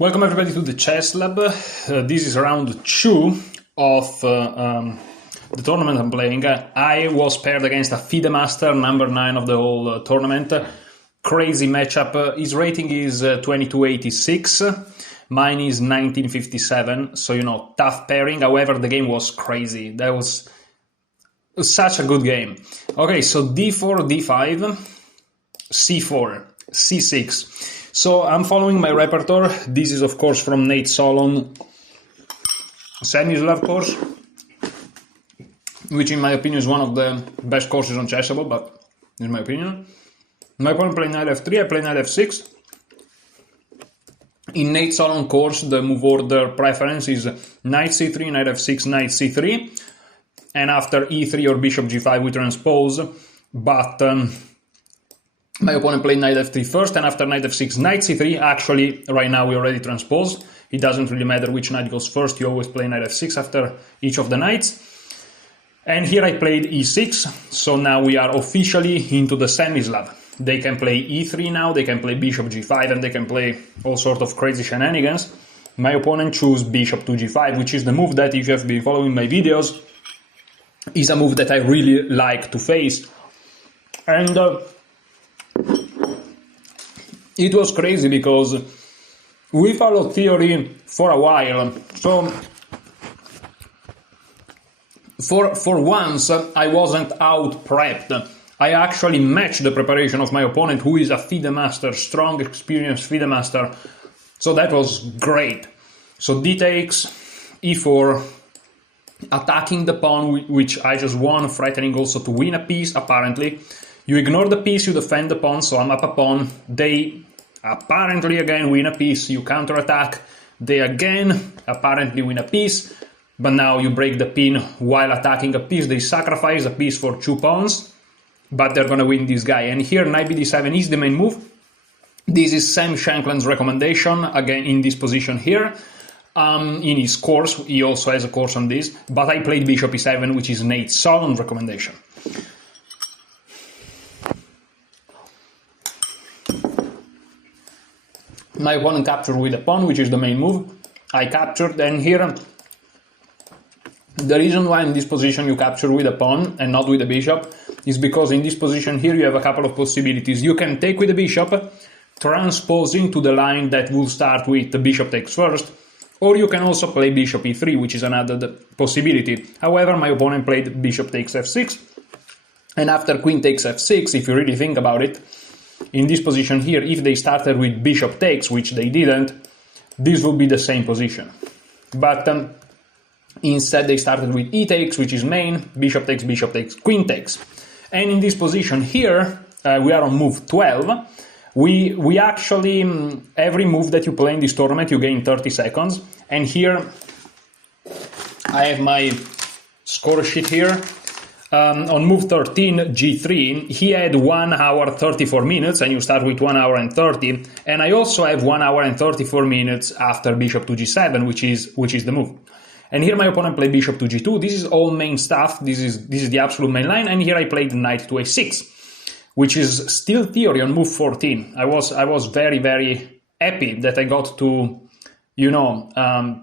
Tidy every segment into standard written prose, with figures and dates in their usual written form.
Welcome everybody to the Chess Lab. This is round 2 of the tournament I'm playing. I was paired against a Fide Master, number 9 of the whole tournament. Crazy matchup. His rating is 2286. Mine is 1957. So, tough pairing. However, the game was crazy. That was such a good game. Okay, so d4, d5, c4, c6. So I'm following my repertoire. This is, of course, from Nate Solon Semi-Slav course, which in my opinion is one of the best courses on Chessable, but in my opinion. My opponent played knight f3, I played knight f6. In Nate Solon course, the move order preference is knight c3, knight f6, knight c3, and after e3 or bishop g5 we transpose, but my opponent played knight f3 first, and after knight f6, knight c3. Actually, right now we already transpose. It doesn't really matter which knight goes first. You always play knight f6 after each of the knights. And here I played e6. So now we are officially into the semi-Slav. They can play e3 now. They can play bishop g5, and they can play all sort of crazy shenanigans. My opponent chose bishop to g5, which is the move that, if you have been following my videos, is a move that I really like to face. And it was crazy because we followed theory for a while. So for once I wasn't out prepped. I actually matched the preparation of my opponent, who is a Fide Master, strong, experienced Fide Master. So that was great. So d takes, e4, attacking the pawn, which I just won, threatening also to win a piece, apparently. You ignore the piece, you defend the pawn, so I'm up a pawn. They apparently again win a piece, you counterattack. They again apparently win a piece, but now you break the pin while attacking a piece. They sacrifice a piece for 2 pawns, but they're gonna win this guy. And here knight bd7 is the main move. This is Sam Shankland's recommendation, again in this position here. In his course, he also has a course on this, but I played bishop e7, which is Nate Solon's recommendation. My opponent captured with a pawn, which is the main move. I captured, and here, the reason why in this position you capture with a pawn and not with a bishop is because in this position here you have a couple of possibilities. You can take with the bishop, transposing to the line that will start with the bishop takes first, or you can also play bishop e3, which is another possibility. However, my opponent played bishop takes f6, and after queen takes f6, if you really think about it, in this position here, if they started with bishop takes, which they didn't, this would be the same position. But instead they started with e takes, which is main, bishop takes, queen takes. And in this position here, we are on move 12. We actually, every move that you play in this tournament, you gain 30 seconds. And here, I have my score sheet here. On move 13, g3, he had 1 hour 34 minutes, and you start with 1 hour and 30. And I also have 1 hour and 34 minutes after bishop to g7, which is the move. And here my opponent played bishop to g2. This is all main stuff. This is the absolute main line. And here I played knight to a6, which is still theory on move 14. I was very, very happy that I got to,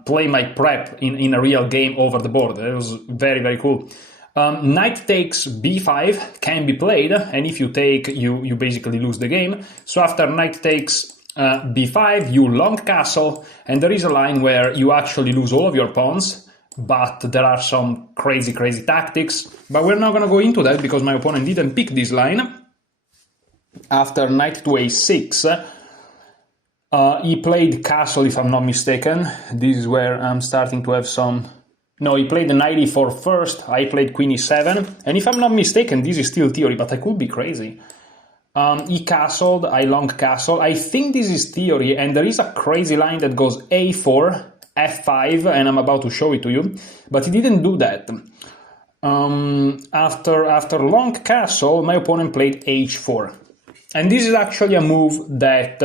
play my prep in a real game over the board. It was very, very cool. Knight takes b5 can be played, and if you take, you basically lose the game. So after knight takes b5, you long castle, and there is a line where you actually lose all of your pawns, but there are some crazy tactics. But we're not going to go into that because my opponent didn't pick this line. After knight to a6, he played castle, if I'm not mistaken. This is where I'm starting to have some... No, he played the knight e4 first, I played queen e7, and if I'm not mistaken, this is still theory, but I could be crazy. He castled, I long castle. I think this is theory, and there is a crazy line that goes a4, f5, and I'm about to show it to you, but he didn't do that. After long castle, my opponent played h4. And this is actually a move that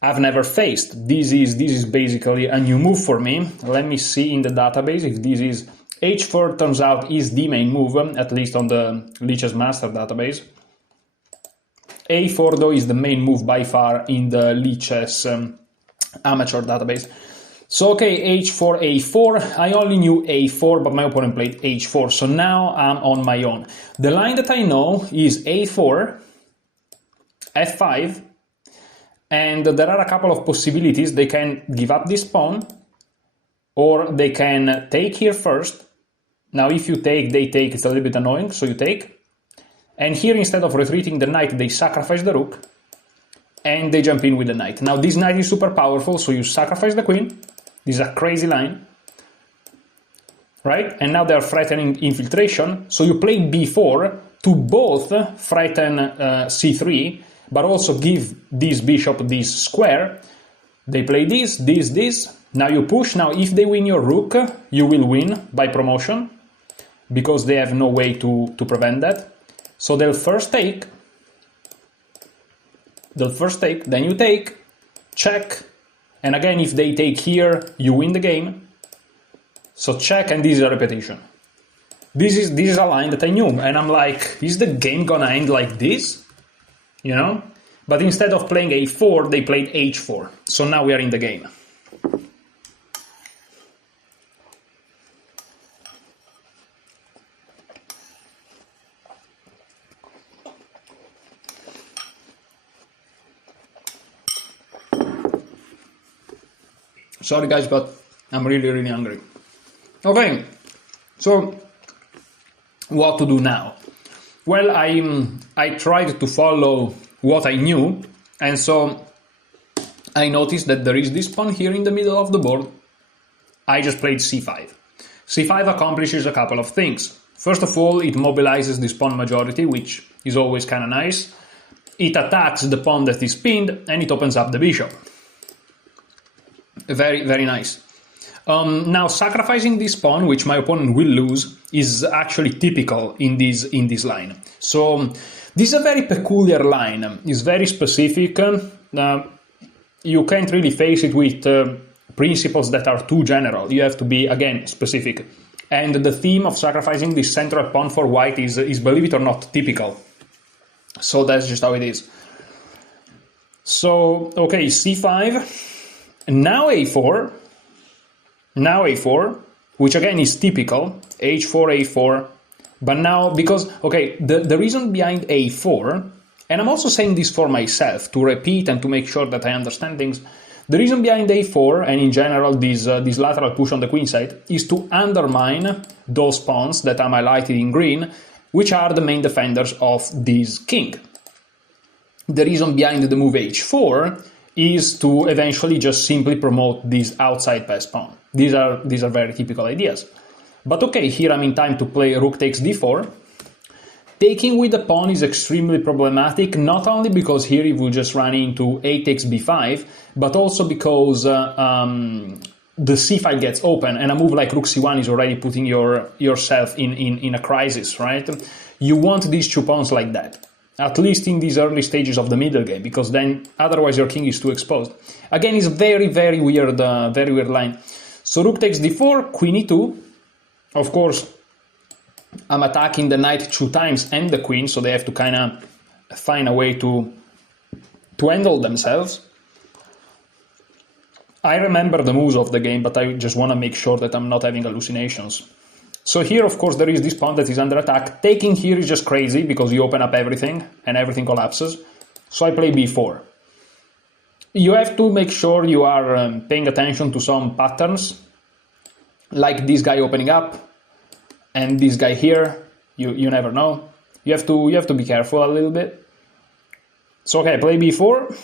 I've never faced. This is basically a new move for me. Let me see in the database if this is... h4 turns out is the main move, at least on the Lichess Master database. A4 though is the main move by far in the Lichess amateur database. So okay, h4, a4. I only knew a4, but my opponent played h4. So now I'm on my own. The line that I know is a4, f5, and there are a couple of possibilities. They can give up this pawn, or they can take here first. Now if you take, they take, it's a little bit annoying, so you take. And here, instead of retreating the knight, they sacrifice the rook, and they jump in with the knight. Now this knight is super powerful, so you sacrifice the queen. This is a crazy line, right? And now they are threatening infiltration, so you play b4 to both threaten c3, but also give this bishop this square. They play this, this. Now you push. Now if they win your rook, you will win by promotion, because they have no way to prevent that. So they'll first take, then you take, check, and again if they take here, you win the game. So check, and this is a repetition. This is a line that I knew, and I'm like, is the game gonna end like this? You know? But instead of playing a4, they played h4. So now we are in the game. Sorry guys, but I'm really hungry. Okay, so what to do now? Well, I tried to follow what I knew, and so I noticed that there is this pawn here in the middle of the board. I just played c5. c5 accomplishes a couple of things. First of all, it mobilizes this pawn majority, which is always kind of nice. It attacks the pawn that is pinned, and it opens up the bishop. Very nice. Now, sacrificing this pawn, which my opponent will lose, is actually typical in this line. So this is a very peculiar line. It's very specific. You can't really face it with principles that are too general. You have to be, again, specific. And the theme of sacrificing this central pawn for white is, believe it or not, typical. So that's just how it is. So, okay, c5. Now a4, which again is typical, h4, a4, but now, because, okay, the reason behind a4, and I'm also saying this for myself, to repeat and to make sure that I understand things, the reason behind a4, and in general this lateral push on the queen side, is to undermine those pawns that I'm highlighted in green, which are the main defenders of this king. The reason behind the move h4 is to eventually just simply promote this outside pass pawn. These are very typical ideas. But okay, here I'm in time to play rook takes d4. Taking with the pawn is extremely problematic, not only because here you will just run into a takes b5, but also because the c file gets open, and a move like rook c1 is already putting yourself in a crisis, right? You want these two pawns like that, at least in these early stages of the middle game, because then otherwise your king is too exposed. Again, it's very weird line. So rook takes d4, queen e2. Of course, I'm attacking the knight 2 times and the queen, so they have to kind of find a way to handle themselves. I remember the moves of the game, but I just want to make sure that I'm not having hallucinations. So here, of course, there is this pawn that is under attack. Taking here is just crazy because you open up everything and everything collapses. So I play b4. You have to make sure you are paying attention to some patterns, like this guy opening up and this guy here. You never know. You have to be careful a little bit. So okay, I play b4.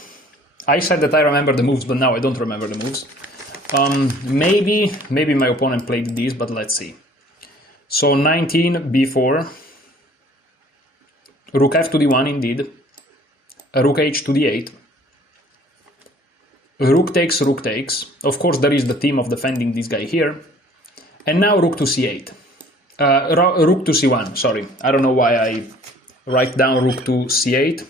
I said that I remember the moves, but now I don't remember the moves. Maybe my opponent played this, but let's see. So 19, b4, rook f to d1 indeed, rook h to d8, rook takes, of course there is the theme of defending this guy here, and now rook to c8, rook to c1, sorry, I don't know why I write down rook to c8.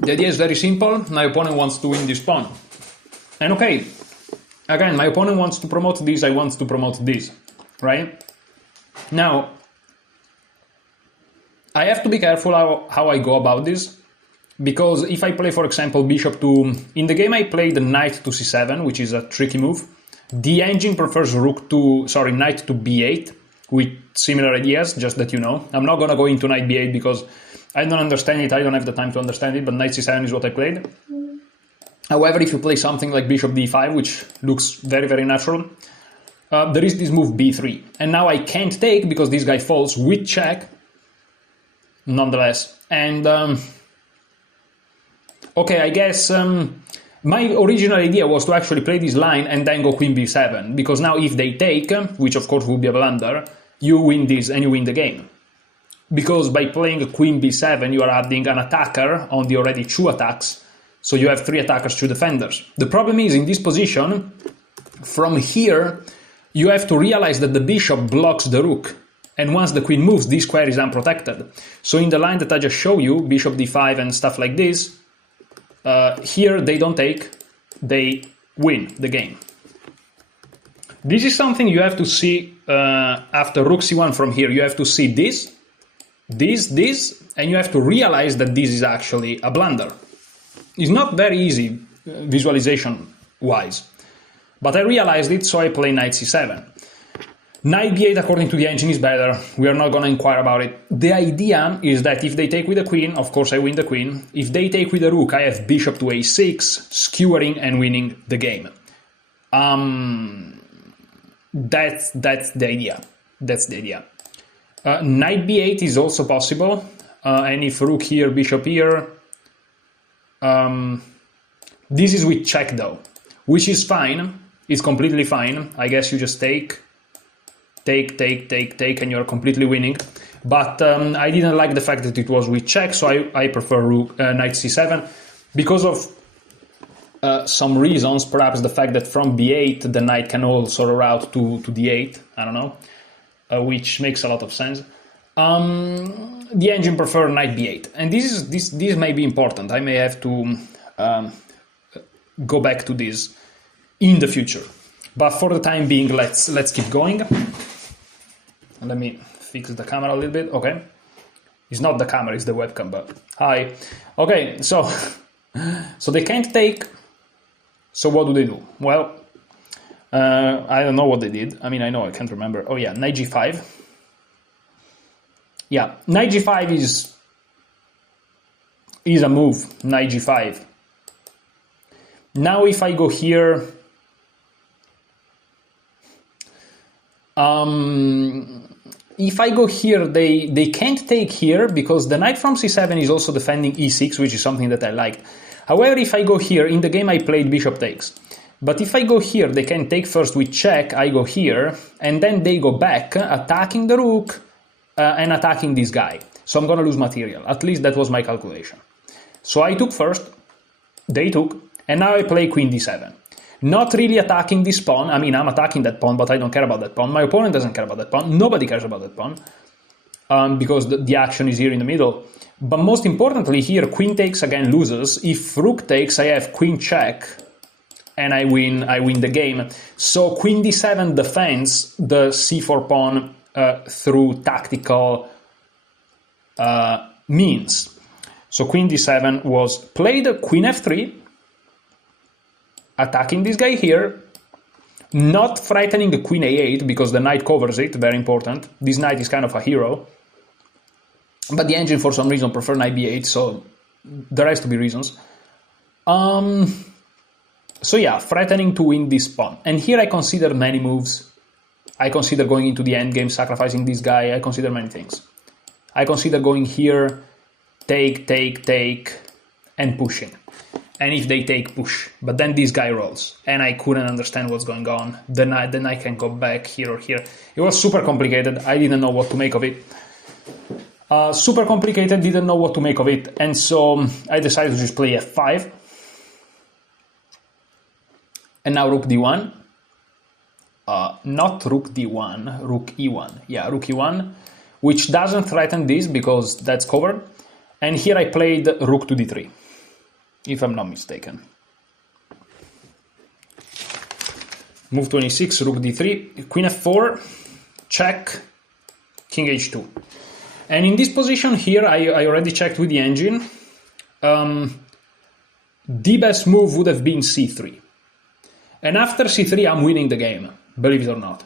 The idea is very simple. My opponent wants to win this pawn, and okay, again, my opponent wants to promote this, I want to promote this, right? Now, I have to be careful how I go about this. because if I play, for example, bishop to... In the game I played knight to c7, which is a tricky move. The engine prefers knight to b8, with similar ideas, just that you know. I'm not gonna go into knight b8 because I don't understand it, I don't have the time to understand it, but knight c7 is what I played. However, if you play something like bishop d5, which looks very, very natural, there is this move b3. And now I can't take because this guy falls with check, nonetheless. And, okay, I guess my original idea was to actually play this line and then go queen b7, because now if they take, which of course would be a blunder, you win this and you win the game. Because by playing queen b7, you are adding an attacker on the already 2 attacks, so you have 3 attackers, 2 defenders. The problem is, in this position, from here, you have to realize that the bishop blocks the rook. And once the queen moves, this square is unprotected. So in the line that I just showed you, bishop d5 and stuff like this, here they don't take, they win the game. This is something you have to see after rook c1 from here. You have to see this, and you have to realize that this is actually a blunder. It's not very easy visualization-wise, but I realized it, so I play knight c7. Knight b8, according to the engine, is better. We are not going to inquire about it. The idea is that if they take with the queen, of course I win the queen. If they take with the rook, I have bishop to a6, skewering and winning the game. That's the idea. That's the idea. Knight b8 is also possible, and if rook here, bishop here, this is with check though, which is fine. It's completely fine. I guess you just take, and you're completely winning. But I didn't like the fact that it was with check, so I prefer rook, knight c7 because of some reasons. Perhaps the fact that from b8 the knight can also route to d8. I don't know, which makes a lot of sense. The engine prefer knight b8, and this may be important. I may have to go back to this in the future, but for the time being, let's keep going. Let me fix the camera a little bit. Okay, it's not the camera, it's the webcam. But hi. Okay, so they can't take. So what do? Well, I don't know what they did. I mean, I can't remember. Oh yeah, knight g5. Yeah, knight g5 is a move, knight g5. Now if I go here, they can't take here because the knight from c7 is also defending e6, which is something that I liked. However, if I go here, in the game I played bishop takes. But if I go here, they can take first with check, I go here, and then they go back, attacking the rook, and attacking this guy. So I'm going to lose material. At least that was my calculation. So I took first, they took, and now I play queen d7. Not really attacking this pawn. I mean, I'm attacking that pawn, but I don't care about that pawn. My opponent doesn't care about that pawn. Nobody cares about that pawn, because the action is here in the middle. But most importantly here, queen takes again loses. If rook takes, I have queen check, and I win the game. So queen d7 defends the c4 pawn through tactical means. So queen d7 was played, queen f3, attacking this guy here, not threatening the queen a8 because the knight covers it, very important. This knight is kind of a hero. But the engine for some reason prefer knight b8, so there has to be reasons. So yeah, threatening to win this pawn. And here I consider many moves. I consider going into the endgame, sacrificing this guy. I consider many things. I consider going here, take, and pushing. And if they take, push. But then this guy rolls, and I couldn't understand what's going on. Then I can go back here or here. It was super complicated. I didn't know what to make of it. Super complicated, didn't know what to make of it. And so I decided to just play f5. And now rook d1. Not rook d1, rook e1. Yeah, rook e1, which doesn't threaten this because that's covered. And here I played rook to d3, if I'm not mistaken. Move to e6, rook d3, queen f4, check, king h2. And in this position here, I already checked with the engine. the best move would have been c3. And after c3, I'm winning the game, believe it or not.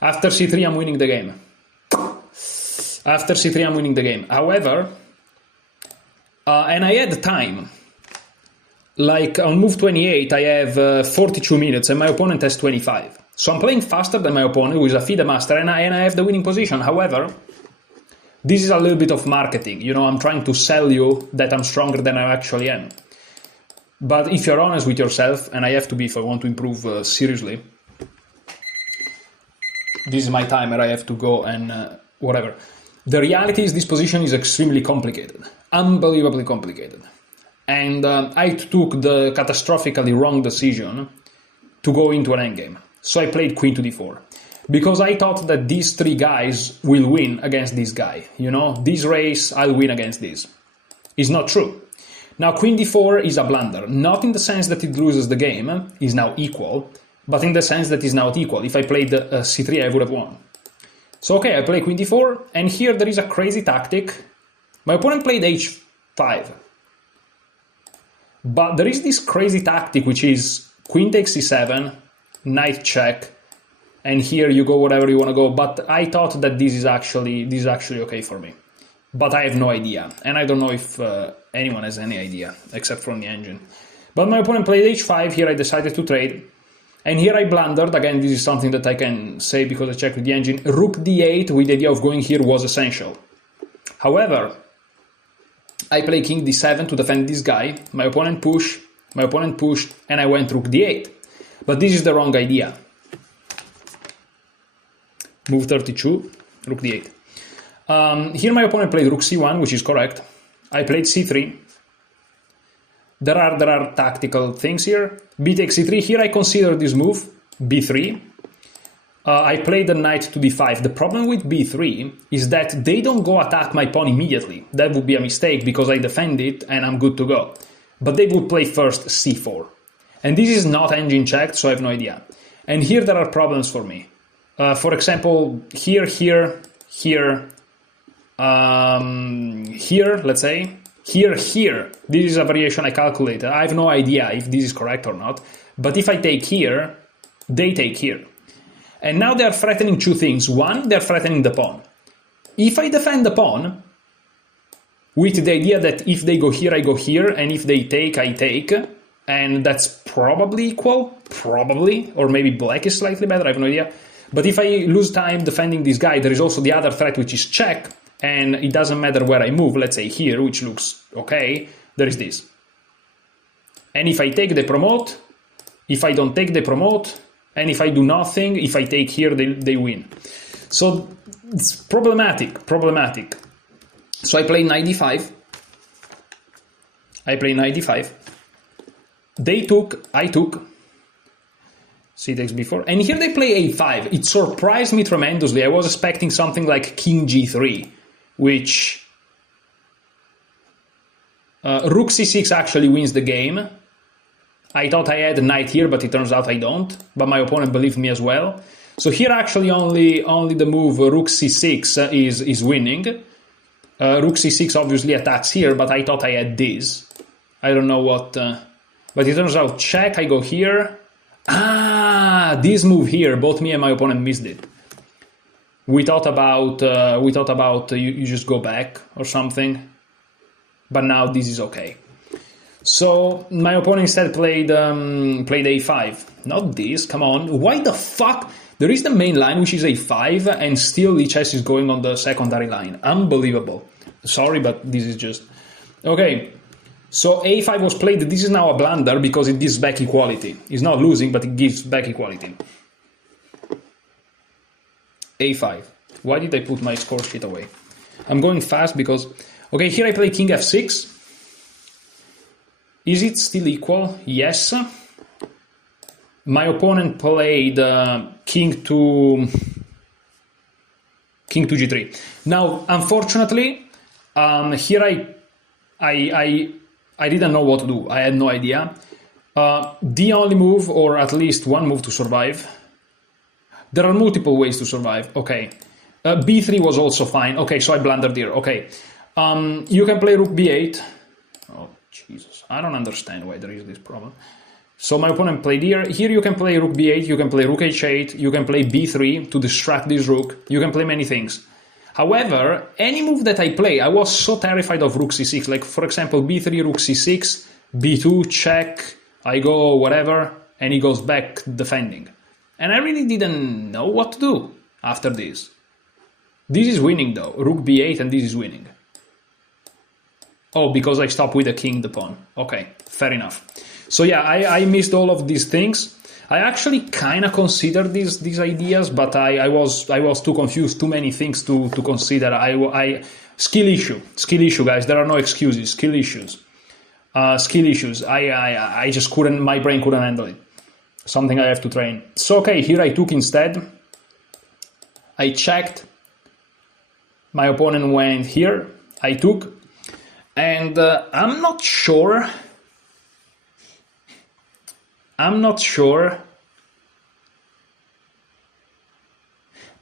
After c3, I'm winning the game. After c3, I'm winning the game. However, and I had time. Like on move 28, I have 42 minutes and my opponent has 25. So I'm playing faster than my opponent, who is a Fide Master, and I have the winning position. However, this is a little bit of marketing. You know, I'm trying to sell you that I'm stronger than I actually am. But if you're honest with yourself, and I have to be if I want to improve seriously, this is my timer, I have to go and whatever. The reality is this position is extremely complicated, unbelievably complicated. And I took the catastrophically wrong decision to go into an endgame. So I played queen to d4. Because I thought that these three guys will win against this guy. You know, this race, I'll win against this. It's not true. Now, queen d4 is a blunder. Not in the sense that it loses the game, is now equal, but in the sense that it's not equal. If I played c3, I would have won. So, okay, I play queen d4, and here there is a crazy tactic. My opponent played h5. But there is this crazy tactic, which is queen takes c7, knight check, and here you go whatever you want to go. But I thought that this is actually okay for me. But I have no idea, and I don't know if anyone has any idea, except from the engine. But my opponent played h5, here I decided to trade, and here I blundered. Again, this is something that I can say because I checked with the engine. Rook d8 with the idea of going here was essential. However, I play king d7 to defend this guy, my opponent pushed, and I went rook d8. But this is the wrong idea. Move 32, rook d8. Here my opponent played rook c1, which is correct. I played c3. There are tactical things here. B takes c3. Here I consider this move, b3. I played the knight to d5. The problem with b3 is that they don't go attack my pawn immediately. That would be a mistake because I defend it and I'm good to go. But they would play first c4. And this is not engine checked, so I have no idea. And here there are problems for me. For example, here, let's say, here. This is a variation I calculated. I have no idea if this is correct or not. But if I take here, they take here. And now they are threatening two things. One, they're threatening the pawn. If I defend the pawn, with the idea that if they go here, I go here, and if they take, I take, and that's probably equal, or maybe black is slightly better, I have no idea. But if I lose time defending this guy, there is also the other threat, which is check, and it doesn't matter where I move, let's say here, which looks okay, there is this. And if I take, they promote. If I don't take, they promote. And if I do nothing, if I take here, they win. So it's problematic. So I play knight d5. They took, I took. C takes b4. And here they play a5. It surprised me tremendously. I was expecting something like king g3, which rook c6 actually wins the game. I thought I had a knight here, but it turns out I don't. But my opponent believed me as well. So here actually only the move rook c6 is winning. Rook c6 obviously attacks here, but I thought I had this. I don't know what... but it turns out check, I go here. Ah, this move here, both me and my opponent missed it. We thought about you just go back or something. But now this is okay. So my opponent instead played a5. Not this, come on. Why the fuck? There is the main line, which is a5, and still lichess is going on the secondary line. Unbelievable. Sorry, but this is just... Okay, so a5 was played. This is now a blunder because it gives back equality. It's not losing, but it gives back equality. a5. Why did I put my score sheet away? I'm going fast because... Okay, here I play king f6. Is it still equal? Yes. My opponent played king to g3. Now, unfortunately, here I didn't know what to do. I had no idea. The only move, or at least one move to survive. There are multiple ways to survive. Okay. B3 was also fine. Okay, so I blundered here. Okay. You can play rook b8. Oh, Jesus. I don't understand why there is this problem. So my opponent played here. Here you can play rook b8, you can play rook h8, you can play b3 to distract this rook. You can play many things. However, any move that I play, I was so terrified of rook c6. Like, for example, b3, rook c6, b2, check, I go whatever, and he goes back defending. And I really didn't know what to do after this. This is winning though, rook b8, and this is winning. Oh, because I stopped with the king, the pawn. Okay, fair enough. So yeah, I missed all of these things. I actually kind of considered these ideas, but I was too confused, too many things to consider. Skill issue, guys. There are no excuses. Skill issues. I just couldn't. My brain couldn't handle it. Something I have to train. So okay, here I took instead. I checked. My opponent went here. I took, and I'm not sure.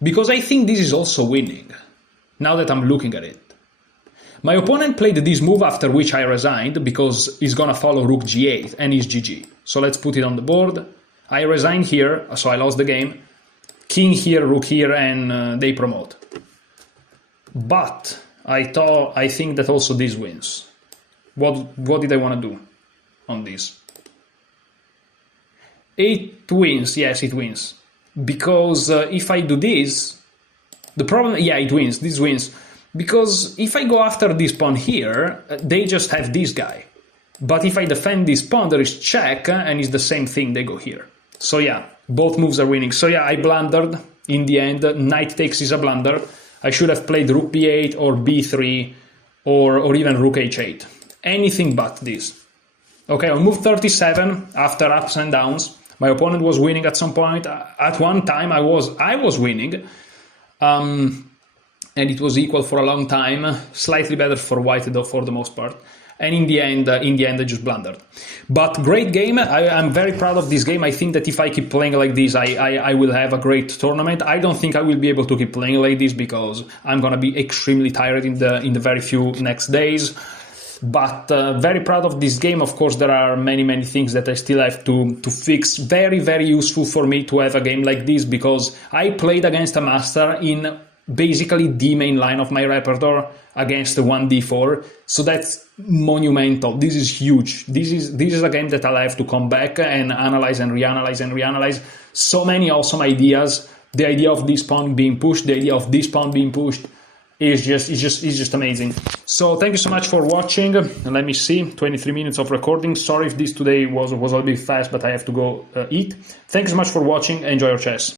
Because I think this is also winning, now that I'm looking at it. My opponent played this move, after which I resigned, because he's gonna follow rook g8, and he's GG. So let's put it on the board. I resigned here, so I lost the game. King here, rook here, and they promote. But I think that also this wins. What did I want to do on this? It wins, yes, it wins. Because if I do this, the problem, yeah, it wins, this wins. Because if I go after this pawn here, they just have this guy. But if I defend this pawn, there is check, and it's the same thing, they go here. So yeah, both moves are winning. So yeah, I blundered in the end. Knight takes is a blunder. I should have played rook b8 or b3 or even rook h8. Anything but this. Okay, on move 37, after ups and downs, my opponent was winning at some point. At one time, I was winning, and it was equal for a long time. Slightly better for white, though, for the most part. And in the end, I just blundered. But great game. I'm very proud of this game. I think that if I keep playing like this, I will have a great tournament. I don't think I will be able to keep playing like this because I'm gonna be extremely tired in the very few next days. But very proud of this game. Of course, there are many things that I still have to fix. Very useful for me to have a game like this because I played against a master in basically the main line of my repertoire against the 1d4. So that's monumental. This is huge. This is a game that I'll have to come back and analyze and reanalyze. So many awesome ideas. The idea of this pawn being pushed, the idea of this pawn being pushed. It's just amazing. So thank you so much for watching. Let me see, 23 minutes of recording. Sorry if this today was a little bit fast, but I have to go eat. Thanks so much for watching. Enjoy your chess.